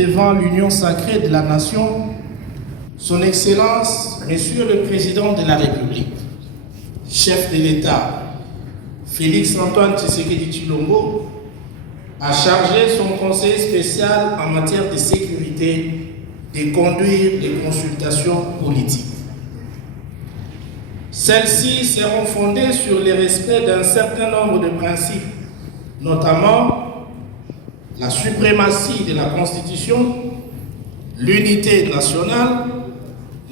devant l'union sacrée de la nation, Son Excellence, Monsieur le Président de la République, chef de l'État, Félix-Antoine Tshisekedi Tshilombo, a chargé son conseiller spécial en matière de sécurité de conduire les consultations politiques. Celles-ci seront fondées sur le respect d'un certain nombre de principes, notamment la suprématie de la Constitution, l'unité nationale,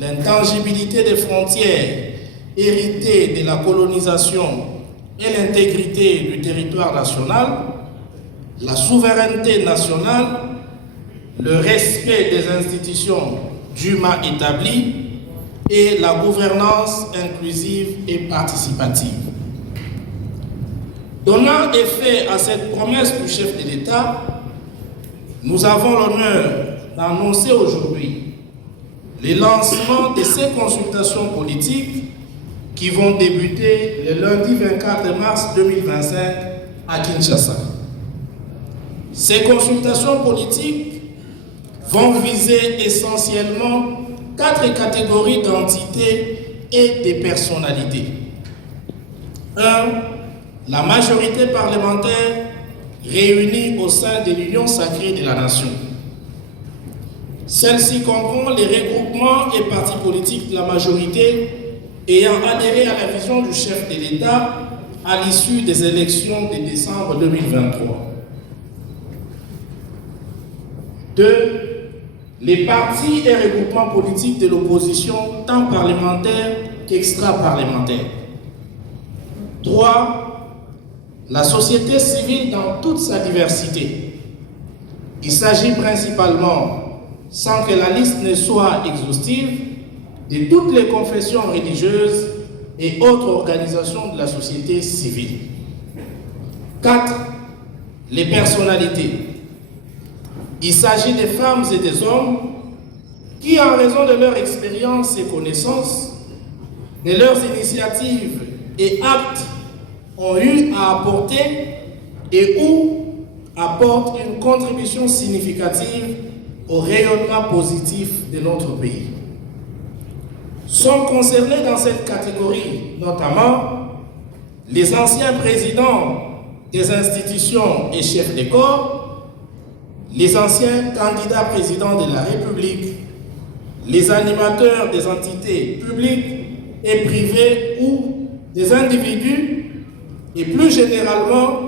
l'intangibilité des frontières héritées de la colonisation et l'intégrité du territoire national, la souveraineté nationale, le respect des institutions dûment établies et la gouvernance inclusive et participative. Donnant effet à cette promesse du chef de l'État, nous avons l'honneur d'annoncer aujourd'hui le lancement de ces consultations politiques qui vont débuter le lundi 24 mars 2025 à Kinshasa. Ces consultations politiques vont viser essentiellement 4 catégories d'entités et de personnalités. 1. La majorité parlementaire réunie au sein de l'Union sacrée de la nation. Celle-ci comprend les regroupements et partis politiques de la majorité ayant adhéré à la vision du chef de l'État à l'issue des élections de décembre 2023. 2. Les partis et regroupements politiques de l'opposition, tant parlementaires qu'extra-parlementaires. 3. La société civile dans toute sa diversité. Il s'agit principalement, sans que la liste ne soit exhaustive, de toutes les confessions religieuses et autres organisations de la société civile. 4. Les personnalités. Il s'agit des femmes et des hommes qui, en raison de leur expérience et connaissances, de leurs initiatives et actes, ont eu à apporter et ou apportent une contribution significative au rayonnement positif de notre pays. Sont concernés dans cette catégorie notamment les anciens présidents des institutions et chefs de corps, les anciens candidats présidents de la République, les animateurs des entités publiques et privées ou des individus et plus généralement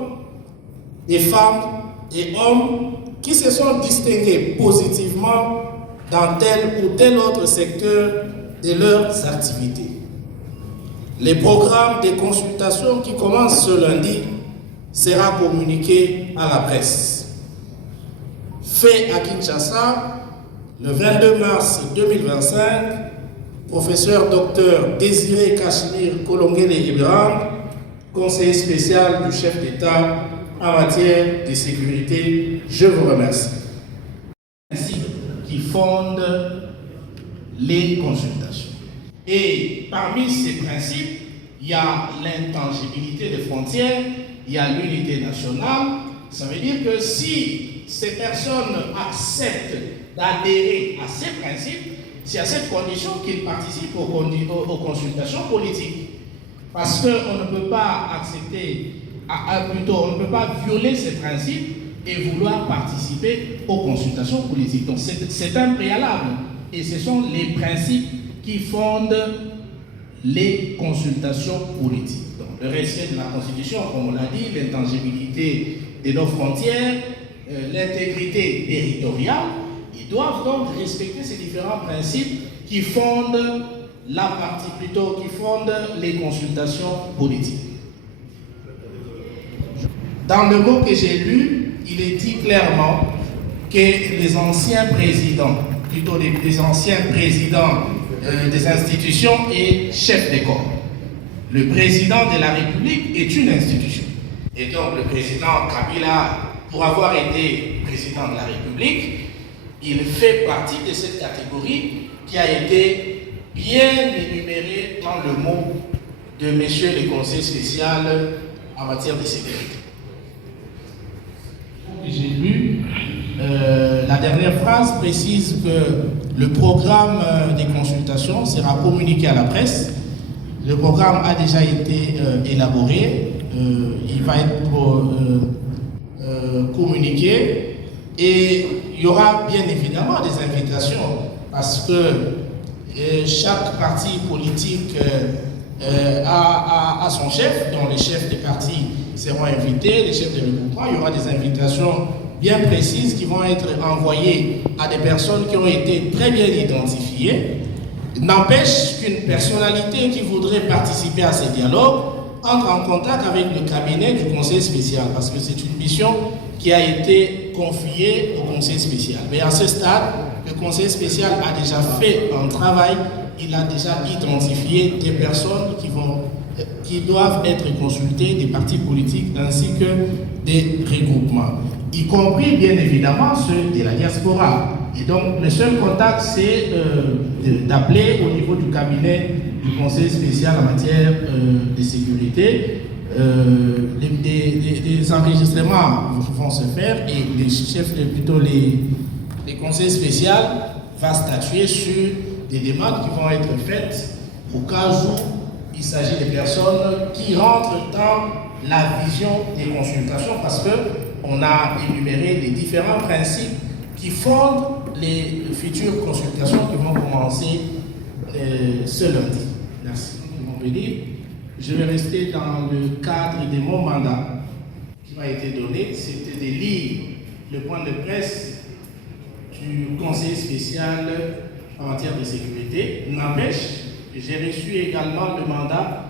des femmes et hommes qui se sont distingués positivement dans tel ou tel autre secteur de leurs activités. Le programme de consultation qui commence ce lundi sera communiqué à la presse. Fait à Kinshasa, le 22 mars 2025, professeur Dr Désiré Cachemire Kolongele Ibrahim, conseiller spécial du chef d'État en matière de sécurité, je vous remercie. Ainsi, qui fondent les consultations. Et parmi ces principes, il y a l'intangibilité des frontières, il y a l'unité nationale. Ça veut dire que si ces personnes acceptent d'adhérer à ces principes, c'est à cette condition qu'ils participent aux consultations politiques. Parce qu'on ne peut pas accepter, on ne peut pas violer ces principes et vouloir participer aux consultations politiques. Donc c'est un préalable. Et ce sont les principes qui fondent les consultations politiques. Donc, le respect de la Constitution, comme on l'a dit, l'intangibilité de nos frontières, l'intégrité territoriale, ils doivent donc respecter ces différents principes qui fondent la partie plutôt, qui fondent les consultations politiques. Dans le mot que j'ai lu, il est dit clairement que les anciens présidents, plutôt les anciens présidents des institutions et chefs des corps. Le président de la République est une institution. Et donc le président Kabila, pour avoir été président de la République, il fait partie de cette catégorie qui a été bien énumérée dans le mot de monsieur le conseiller spécial en matière de sécurité. J'ai lu La dernière phrase précise que le programme des consultations sera communiqué à la presse. Le programme a déjà été élaboré, il va être communiqué et il y aura bien évidemment des invitations parce que chaque parti politique a son chef, dont les chefs des partis seront invités, les chefs de regroupement. Il y aura des invitations bien précises qui vont être envoyées à des personnes qui ont été très bien identifiées. N'empêche qu'une personnalité qui voudrait participer à ces dialogues entre en contact avec le cabinet du conseil spécial, parce que c'est une mission qui a été confiée au conseil spécial. Mais à ce stade, le conseil spécial a déjà fait un travail, il a déjà identifié des personnes qui doivent être consultées, des partis politiques ainsi que des regroupements, y compris bien évidemment ceux de la diaspora. Et donc le seul contact, c'est d'appeler au niveau du cabinet du conseil spécial en matière de sécurité. Les enregistrements vont se faire et les chefs, plutôt les conseils spéciaux vont statuer sur des demandes qui vont être faites au cas où il s'agit de personnes qui rentrent dans la vision des consultations, parce qu'on a énuméré les différents principes qui fondent les futures consultations qui vont commencer ce lundi. Merci. Je vais rester dans le cadre de mon mandat qui m'a été donné, c'était de lire le point de presse du conseil spécial en matière de sécurité. N'empêche, j'ai reçu également le mandat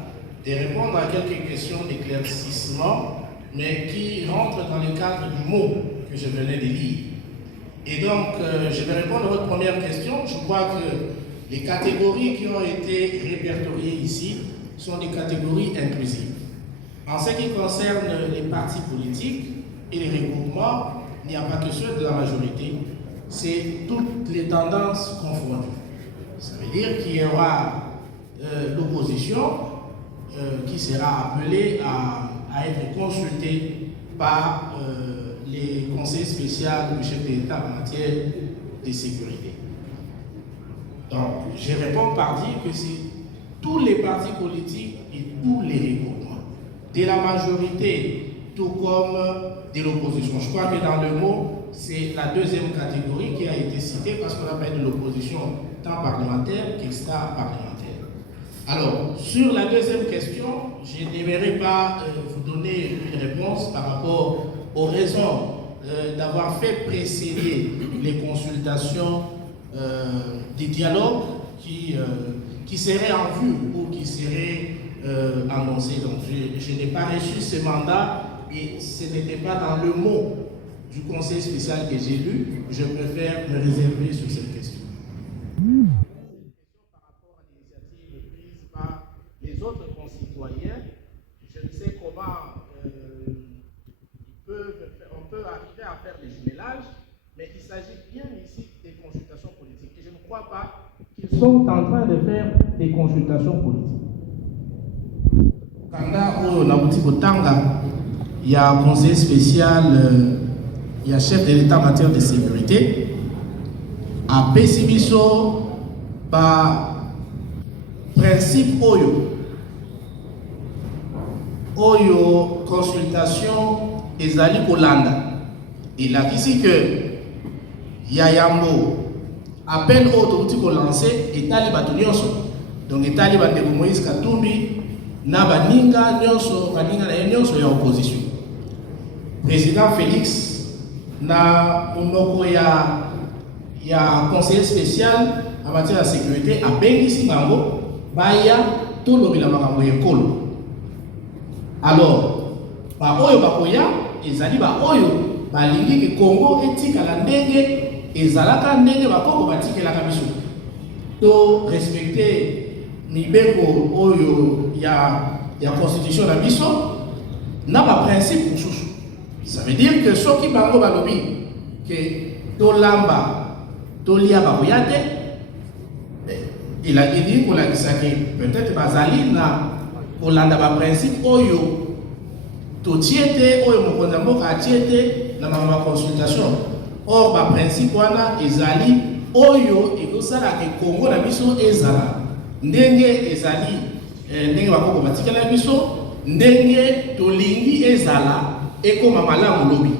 de répondre à quelques questions d'éclaircissement, mais qui rentrent dans le cadre du mot que je venais de lire. Et donc, je vais répondre à votre première question. Je crois que les catégories qui ont été répertoriées ici sont des catégories inclusives. En ce qui concerne les partis politiques et les regroupements, il n'y a pas que ceux de la majorité, c'est toutes les tendances confondues. Ça veut dire qu'il y aura l'opposition qui sera appelée à être consultée par les conseils spéciaux du chef de l'État en matière de sécurité. Donc, je réponds par dire que c'est tous les partis politiques et tous les regroupements, de la majorité tout comme de l'opposition. Je crois que dans le mot, c'est la deuxième catégorie qui a été citée parce qu'on a parlé de l'opposition tant parlementaire qu'extra-parlementaire. Alors, sur la deuxième question, je n'aimerais pas vous donner une réponse par rapport aux raisons d'avoir fait précéder les consultations des dialogues qui seraient en vue ou qui seraient annoncés. Donc, je n'ai pas reçu ce mandat et ce n'était pas dans le mot du conseil spécial que j'ai lu. Je préfère me réserver sur cette question. Par rapport à l'initiative prise par les autres concitoyens, je ne sais comment on peut arriver à faire des jumélages, mais il s'agit bien ici des consultations politiques. Et je ne crois pas qu'ils sont en train de faire des consultations politiques. Il y a un conseil spécial, il y a un chef de l'État en matière de sécurité. À Pessibiso, par principe Oyo consultation ezali kolanda. Il a dit que Yayambo appel au tout lancé et taliba nyonso. Donc et taliba de Moïse Katumbi na baninga nyonso baninga na nyonso ya opposition. Président Félix na unoko ya conseiller spécial en matière de sécurité a bengisi bango baya tout lobila makambo ekolo. Alors ba oyo bakoya ezali ba oyo balingi ke Congo etikala ndenge ezalaka ndenge bakoko batikelaka biso to respecter mibeko oyo ya constitution na biso na ba principe mosusu. Ça veut dire que ceux qui bango balobi que to lamba to lia bakoya te, il a dit qu'on a dit ça que peut-être bazali na kolanda ba principe oyo to tiete oyo mokonza mboka tiete na ma consultation Or, le principe wana ezali oyo ekozala ke Congo na biso ezala ndenge ezali ndenge bakoko batikala biso ndenge tolingi ezala ekoma malamu lobi.